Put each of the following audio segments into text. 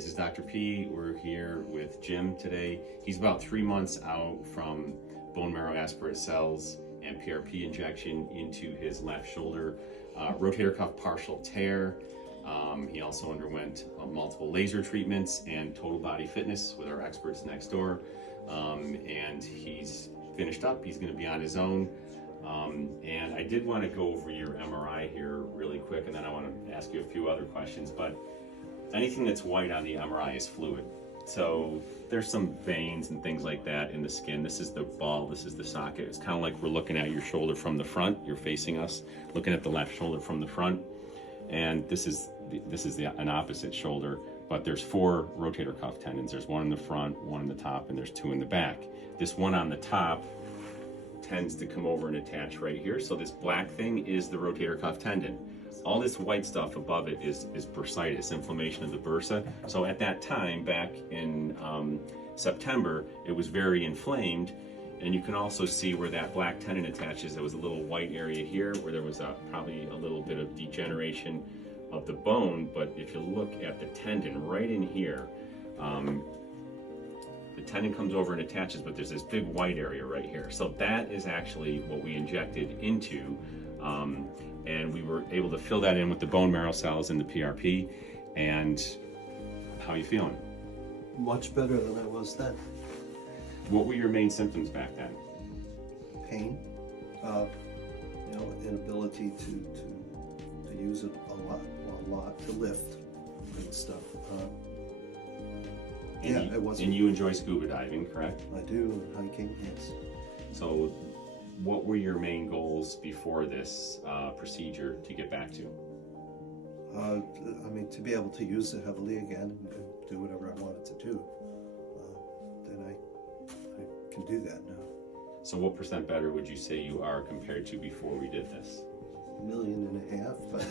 this is Dr. P. We're here with Jim today. He's about 3 months out from bone marrow aspirate cells and PRP injection into his left shoulder, rotator cuff partial tear. He also underwent multiple laser treatments and total body fitness with our experts next door. And he's finished up. He's going to be on his own. And I did want to go over your MRI here really quick, and then I want to ask you a few other questions. But anything that's white on the MRI is fluid. So there's some veins and things like that in the skin. This is the ball, this is the socket. It's kind of like we're looking at your shoulder from the front. You're facing us, looking at the left shoulder from the front. And this is an opposite shoulder, but there's 4 rotator cuff tendons. There's one in the front, one in the top, and there's 2 in the back. This one on the top tends to come over and attach right here. So this black thing is the rotator cuff tendon. All this white stuff above it is bursitis, inflammation of the bursa. So at that time, back in September, it was very inflamed. And you can also see where that black tendon attaches. There was a little white area here where there was probably a little bit of degeneration of the bone. But if you look at the tendon right in here, the tendon comes over and attaches, but there's this big white area right here. So that is actually what we injected into. And we were able to fill that in with the bone marrow cells and the PRP. And how are you feeling? Much better than I was then. What were your main symptoms back then? Pain, inability to use it a lot to lift and stuff. It wasn't. And you enjoy scuba diving, correct? I do, and hiking, yes. So what were your main goals before this procedure to get back to? To be able to use it heavily again and do whatever I wanted to do. Then I can do that now. So what % better would you say you are compared to before we did this? 1.5 million, but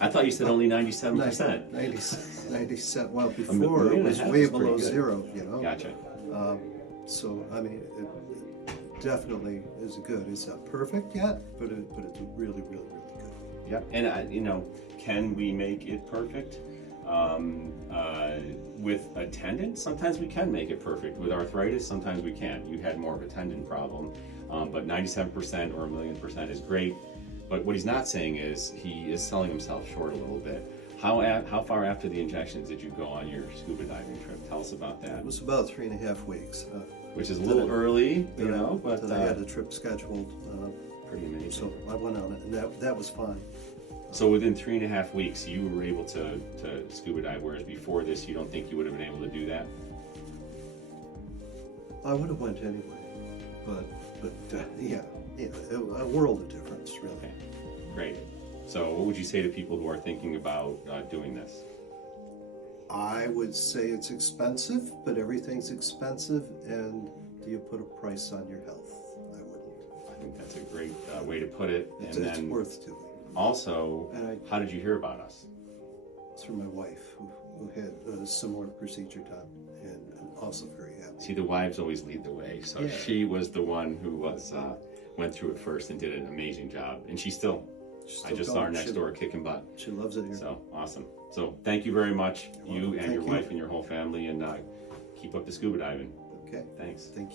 I thought you said only 97%. 97. Well, before it was way below zero. Gotcha. It definitely is good. It's not perfect yet, but it's really, really, really good. Yep. And can we make it perfect? With a tendon, sometimes we can make it perfect. With arthritis, sometimes we can't. You had more of a tendon problem, but 97% or 1,000,000% is great. But what he's not saying is he is selling himself short a little bit. How far after the injections did you go on your scuba diving trip? Tell us about that. It was about 3.5 weeks. Which is a little early, but I had a trip scheduled. Pretty amazing. So I went on it, and that was fine. So within 3.5 weeks, you were able to scuba dive, whereas before this, you don't think you would have been able to do that? I would have went anyway, but a world of difference, really. Okay, great. So what would you say to people who are thinking about doing this? I would say it's expensive, but everything's expensive, and do you put a price on your health? I wouldn't. I think that's a great way to put it. It's worth doing. Also, how did you hear about us? Through my wife, who had a similar procedure done, and I'm also very happy. See, the wives always lead the way, so yeah. She was the one who went through it first and did an amazing job, and she's still I just saw her next door kicking butt. She loves it here. So awesome. So thank you very much, you and your wife and your whole family, and keep up the scuba diving. Okay. Thanks. Thank you.